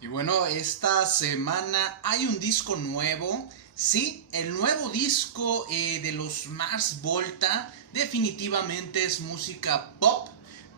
Y bueno, esta semana hay un disco nuevo. Sí, el nuevo disco de los Mars Volta definitivamente es música pop,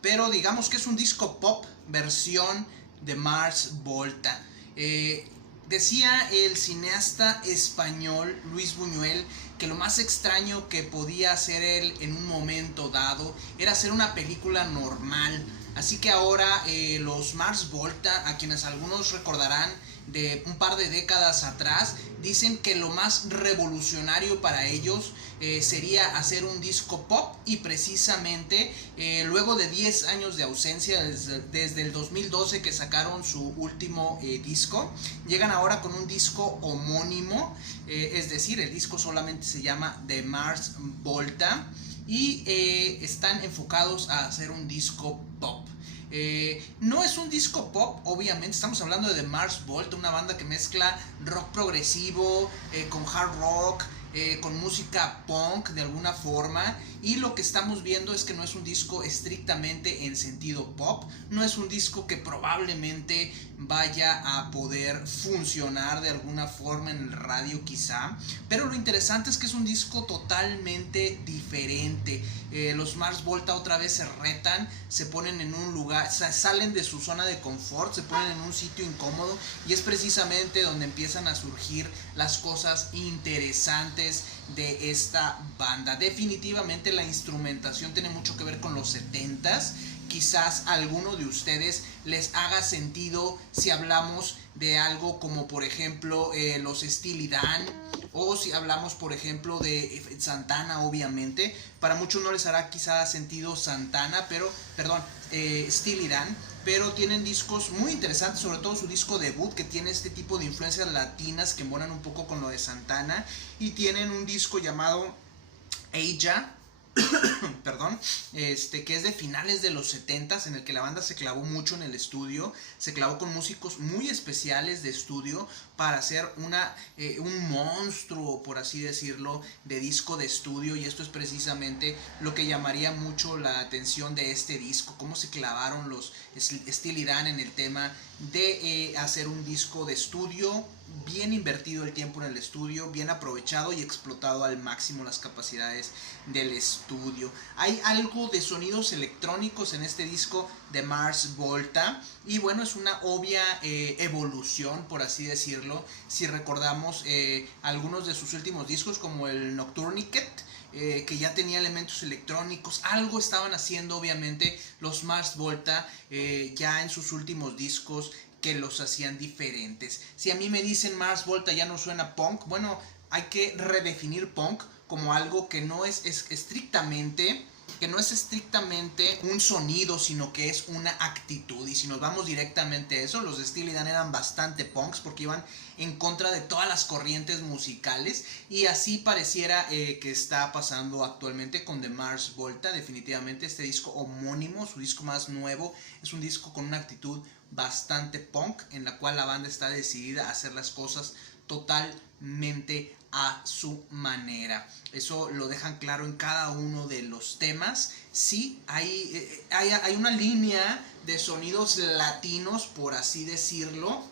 pero digamos que es un disco pop versión de Mars Volta. Eh, Decía el cineasta español Luis Buñuel que lo más extraño que podía hacer él en un momento dado era hacer una película normal. Así que ahora los Mars Volta, a quienes algunos recordarán de un par de décadas atrás, dicen que lo más revolucionario para ellos sería hacer un disco pop, y precisamente luego de 10 años de ausencia, desde el 2012 que sacaron su último disco, llegan ahora con un disco homónimo, es decir, el disco solamente se llama The Mars Volta, y están enfocados a hacer un disco pop. No es un disco pop, obviamente, estamos hablando de The Mars Volta, una banda que mezcla rock progresivo con hard rock, con música punk de alguna forma, y lo que estamos viendo es que no es un disco estrictamente en sentido pop, no es un disco que probablemente vaya a poder funcionar de alguna forma en el radio quizá, pero lo interesante es que es un disco totalmente diferente. Los Mars Volta otra vez se retan, se ponen en un lugar, salen de su zona de confort, se ponen en un sitio incómodo, y es precisamente donde empiezan a surgir las cosas interesantes de esta banda. Definitivamente la instrumentación tiene mucho que ver con los 70s. Quizás a alguno de ustedes les haga sentido si hablamos de algo como por ejemplo los Steely Dan, o si hablamos por ejemplo de Santana. Obviamente para muchos no les hará quizá sentido Santana, pero perdón, Steely Dan, pero tienen discos muy interesantes, sobre todo su disco debut, que tiene este tipo de influencias latinas que embonan un poco con lo de Santana, y tienen un disco llamado Aja, perdón, que es de finales de los 70s, en el que la banda se clavó mucho en el estudio, se clavó con músicos muy especiales de estudio para hacer un monstruo, por así decirlo, de disco de estudio, y esto es precisamente lo que llamaría mucho la atención de este disco, cómo se clavaron los Steely Dan en el tema de hacer un disco de estudio, bien invertido el tiempo en el estudio, bien aprovechado y explotado al máximo las capacidades del estudio. Hay algo de sonidos electrónicos en este disco de Mars Volta, y bueno, es una obvia evolución, por así decirlo, si recordamos algunos de sus últimos discos como el Nocturniquet, que ya tenía elementos electrónicos. Algo estaban haciendo obviamente los Mars Volta ya en sus últimos discos que los hacían diferentes. Si a mí me dicen Mars Volta ya no suena punk, bueno, hay que redefinir punk como algo que no es estrictamente un sonido, sino que es una actitud. Y si nos vamos directamente a eso, los de Steely Dan eran bastante punks porque iban en contra de todas las corrientes musicales, y así pareciera que está pasando actualmente con The Mars Volta. Definitivamente este disco homónimo, su disco más nuevo, es un disco con una actitud bastante punk, en la cual la banda está decidida a hacer las cosas totalmente a su manera. Eso lo dejan claro en cada uno de los temas. Sí, hay una línea de sonidos latinos, por así decirlo,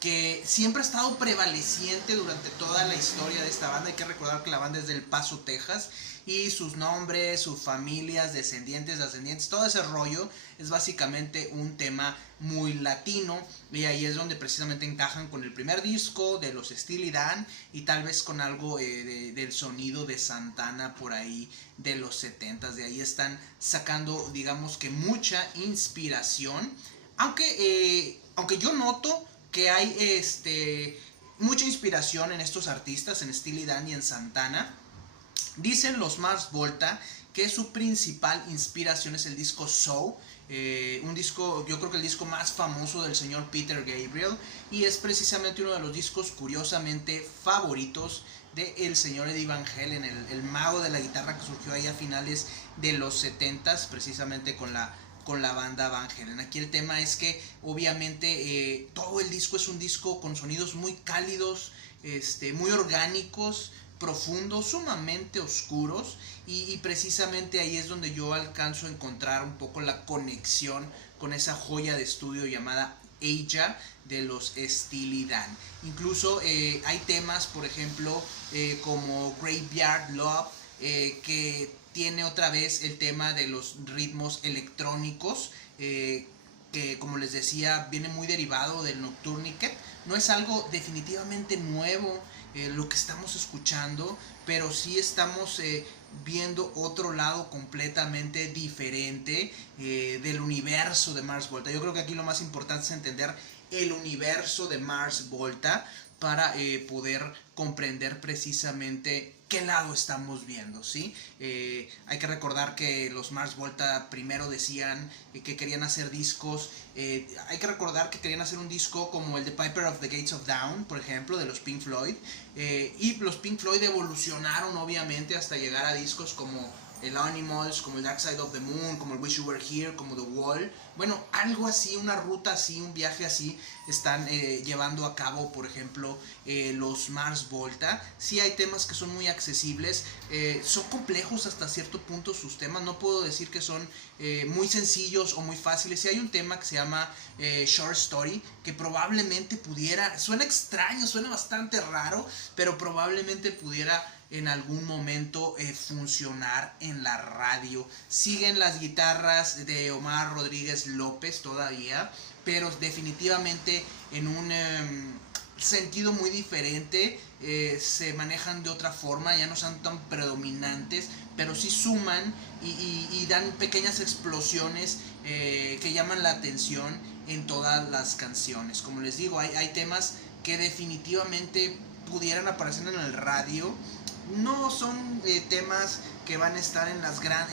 que siempre ha estado prevaleciente durante toda la historia de esta banda. Hay que recordar que la banda es del Paso, Texas, y sus nombres, sus familias, descendientes, ascendientes, todo ese rollo es básicamente un tema muy latino, y ahí es donde precisamente encajan con el primer disco de los Steely Dan, y tal vez con algo del sonido de Santana por ahí de los 70s. De ahí están sacando, digamos que mucha inspiración, aunque yo noto que hay mucha inspiración en estos artistas, en Steely Dan y en Santana. Dicen los Mars Volta que su principal inspiración es el disco So, un disco, yo creo que el disco más famoso del señor Peter Gabriel, y es precisamente uno de los discos curiosamente favoritos del señor Eddie Van Halen, el mago de la guitarra que surgió ahí a finales de los 70s, precisamente con la banda Van Halen. Aquí el tema es que obviamente todo el disco es un disco con sonidos muy cálidos, muy orgánicos, profundos, sumamente oscuros, y precisamente ahí es donde yo alcanzo a encontrar un poco la conexión con esa joya de estudio llamada Aja de los Steely Dan. Incluso hay temas, por ejemplo, como Graveyard Love, que tiene otra vez el tema de los ritmos electrónicos, que como les decía viene muy derivado del Nocturniquet. No es algo definitivamente nuevo lo que estamos escuchando, pero sí estamos viendo otro lado completamente diferente del universo de Mars Volta. Yo creo que aquí lo más importante es entender el universo de Mars Volta para poder comprender precisamente qué lado estamos viendo, ¿sí? Hay que recordar que los Mars Volta primero decían que querían hacer discos. Hay que recordar que querían hacer un disco como el de Piper of the Gates of Dawn, por ejemplo, de los Pink Floyd. Y los Pink Floyd evolucionaron obviamente hasta llegar a discos como el Animals, como el Dark Side of the Moon, como el Wish You Were Here, como The Wall. Bueno, algo así, una ruta así, un viaje así están llevando a cabo, por ejemplo, los Mars Volta. Sí hay temas que son muy accesibles, son complejos hasta cierto punto sus temas. No puedo decir que son muy sencillos o muy fáciles. Sí hay un tema que se llama Short Story, que probablemente pudiera, suena extraño, suena bastante raro, pero probablemente pudiera en algún momento funcionar en la radio. Siguen las guitarras de Omar Rodríguez López todavía, pero definitivamente en un sentido muy diferente. Se manejan de otra forma, ya no son tan predominantes, pero sí suman y dan pequeñas explosiones que llaman la atención en todas las canciones. Como les digo, hay temas que definitivamente pudieran aparecer en el radio. No son temas que van a estar en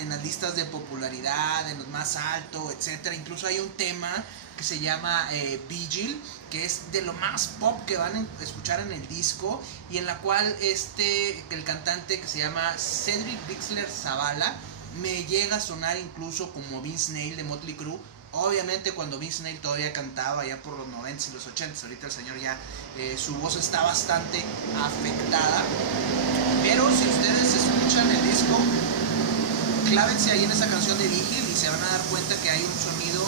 las listas de popularidad, en los más altos, etc. Incluso hay un tema que se llama Vigil, que es de lo más pop que van a escuchar en el disco, y en la cual el cantante que se llama Cedric Bixler Zavala me llega a sonar incluso como Vince Neil de Motley Crue. Obviamente cuando Vince Neil todavía cantaba, ya por los 90s y los 80s, ahorita el señor ya su voz está bastante afectada. Pero si ustedes escuchan el disco, clávense ahí en esa canción de Vigil y se van a dar cuenta que hay un sonido.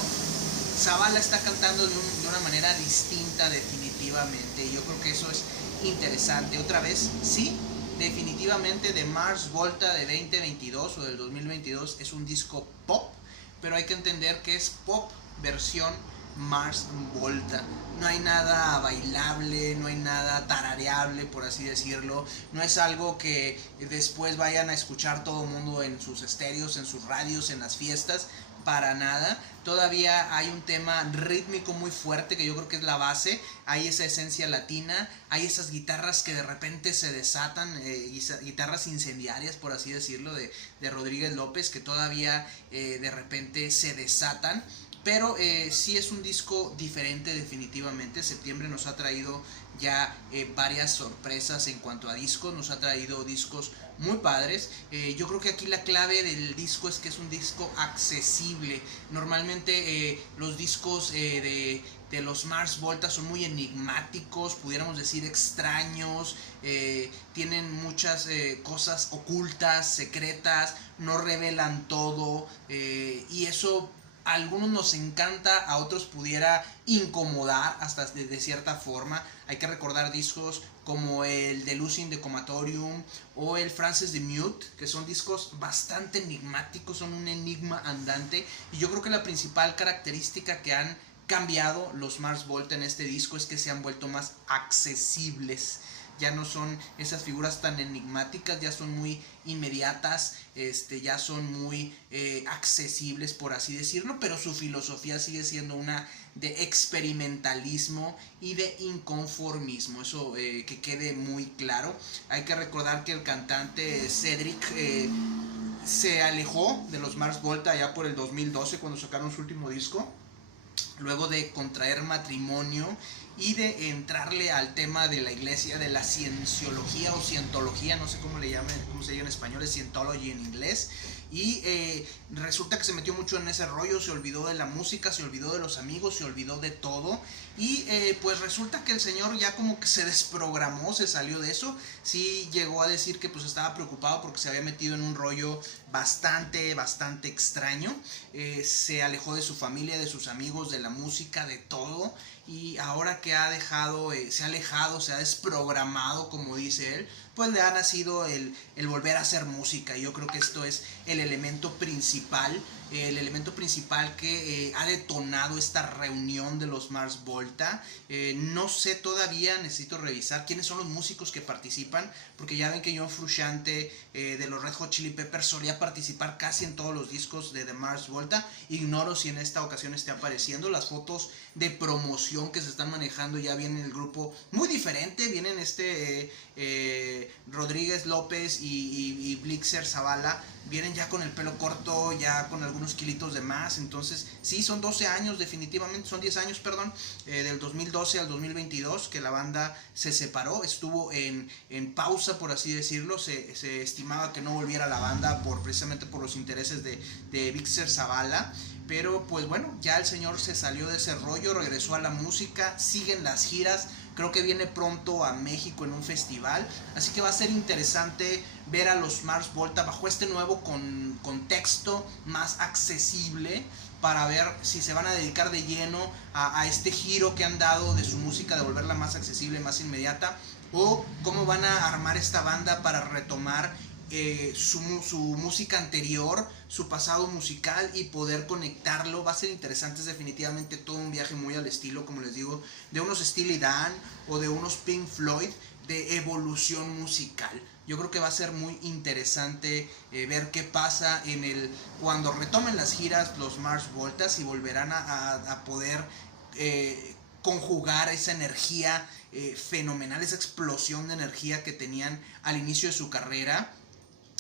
Zavala está cantando de una manera distinta definitivamente, y yo creo que eso es interesante. Otra vez, sí, definitivamente The Mars Volta de 2022 o del 2022 es un disco pop, pero hay que entender que es pop versión Mars Volta. No hay nada bailable, no hay nada tarareable, por así decirlo. No es algo que después vayan a escuchar todo el mundo en sus estéreos, en sus radios, en las fiestas. Para nada. Todavía hay un tema rítmico muy fuerte que yo creo que es la base. Hay esa esencia latina, hay esas guitarras que de repente se desatan, guitarras incendiarias, por así decirlo, de Rodríguez López, que todavía de repente se desatan. Pero sí es un disco diferente definitivamente. Septiembre nos ha traído ya varias sorpresas en cuanto a discos. Nos ha traído discos muy padres. Yo creo que aquí la clave del disco es que es un disco accesible. Normalmente los discos de los Mars Volta son muy enigmáticos, pudiéramos decir extraños, tienen muchas cosas ocultas, secretas, no revelan todo, y eso a algunos nos encanta, a otros pudiera incomodar hasta de cierta forma. Hay que recordar discos como el de Losing the Comatorium o el Frances the Mute, que son discos bastante enigmáticos, son un enigma andante. Y yo creo que la principal característica que han cambiado los Mars Volta en este disco es que se han vuelto más accesibles. Ya no son esas figuras tan enigmáticas, ya son muy inmediatas, ya son muy accesibles, por así decirlo, pero su filosofía sigue siendo una de experimentalismo y de inconformismo. Eso que quede muy claro. Hay que recordar que el cantante Cedric se alejó de los Mars Volta ya por el 2012, cuando sacaron su último disco, luego de contraer matrimonio y de entrarle al tema de la iglesia, de la cienciología o cientología, no sé cómo le llaman, cómo se diga en español, es Scientology en inglés. Y resulta que se metió mucho en ese rollo, se olvidó de la música, se olvidó de los amigos, se olvidó de todo. Y pues resulta que el señor ya como que se desprogramó, se salió de eso. Sí llegó a decir que pues estaba preocupado porque se había metido en un rollo bastante extraño. Se alejó de su familia, de sus amigos, de la música, de todo. Y ahora que ha dejado, se ha alejado, se ha desprogramado, como dice él, pues le ha nacido el volver a hacer música. Y yo creo que esto es el elemento principal que ha detonado esta reunión de los Mars Volta. No sé todavía, necesito revisar quiénes son los músicos que participan, porque ya ven que John Frusciante de los Red Hot Chili Peppers solía participar casi en todos los discos de The Mars Volta. Ignoro si en esta ocasión esté apareciendo. Las fotos de promoción que se están manejando ya vienen el grupo muy diferente, vienen Rodríguez López y Blixer Zavala, vienen ya con el pelo corto, ya con algunos kilitos de más. Entonces sí, son 12 años definitivamente, son 10 años, perdón, del 2012 al 2022 que la banda se separó, estuvo en pausa, por así decirlo. Se estimaba que no volviera la banda precisamente por los intereses de Blixer Zavala. Pero pues bueno, ya el señor se salió de ese rollo, regresó a la música, siguen las giras. Creo que viene pronto a México en un festival. Así que va a ser interesante ver a los Mars Volta bajo este nuevo contexto más accesible, para ver si se van a dedicar de lleno a este giro que han dado de su música, de volverla más accesible, más inmediata, o cómo van a armar esta banda para retomar su música anterior, su pasado musical, y poder conectarlo. Va a ser interesante, es definitivamente todo un viaje muy al estilo, como les digo, de unos Steely Dan o de unos Pink Floyd, de evolución musical. Yo creo que va a ser muy interesante ver qué pasa cuando retomen las giras los Mars Voltas, y volverán a poder conjugar esa energía fenomenal, esa explosión de energía que tenían al inicio de su carrera,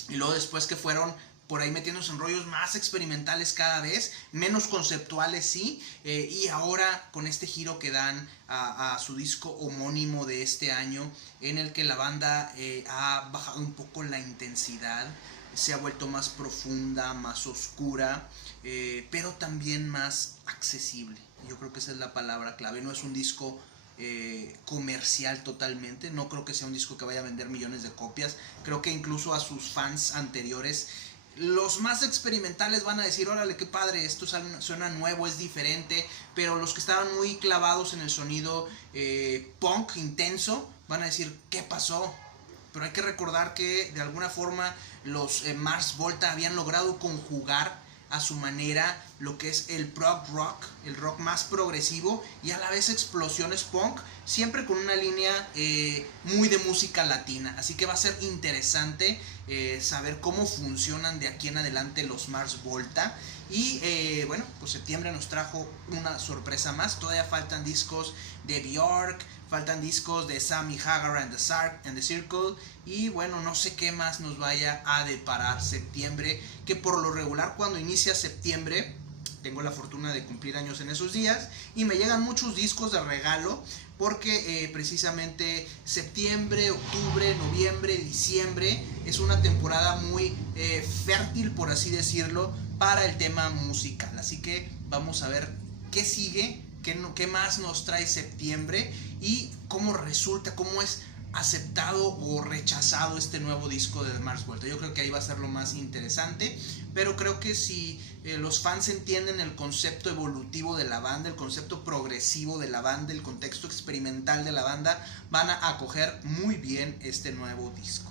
y luego después que fueron por ahí metiéndose en rollos más experimentales cada vez, menos conceptuales, sí, y ahora con este giro que dan a su disco homónimo de este año, en el que la banda ha bajado un poco la intensidad, se ha vuelto más profunda, más oscura, pero también más accesible. Yo creo que esa es la palabra clave. No es un disco comercial totalmente, no creo que sea un disco que vaya a vender millones de copias. Creo que incluso a sus fans anteriores, los más experimentales, van a decir: órale, qué padre, esto suena nuevo, es diferente. Pero los que estaban muy clavados en el sonido punk intenso van a decir: ¿qué pasó? Pero hay que recordar que de alguna forma los Mars Volta habían logrado conjugar a su manera lo que es el prog rock, el rock más progresivo, y a la vez explosiones punk, siempre con una línea muy de música latina. Así que va a ser interesante saber cómo funcionan de aquí en adelante los Mars Volta. Y bueno, pues septiembre nos trajo una sorpresa más. Todavía faltan discos de Björk, faltan discos de Sammy Hagar and the Circle, y bueno, no sé qué más nos vaya a deparar septiembre, que por lo regular cuando inicia septiembre, tengo la fortuna de cumplir años en esos días, y me llegan muchos discos de regalo, porque precisamente septiembre, octubre, noviembre, diciembre es una temporada muy fértil, por así decirlo, para el tema musical. Así que vamos a ver qué sigue, qué más nos trae septiembre, y cómo resulta, cómo es aceptado o rechazado este nuevo disco de The Mars Volta. Yo creo que ahí va a ser lo más interesante, pero creo que si los fans entienden el concepto evolutivo de la banda, el concepto progresivo de la banda, el contexto experimental de la banda, van a acoger muy bien este nuevo disco.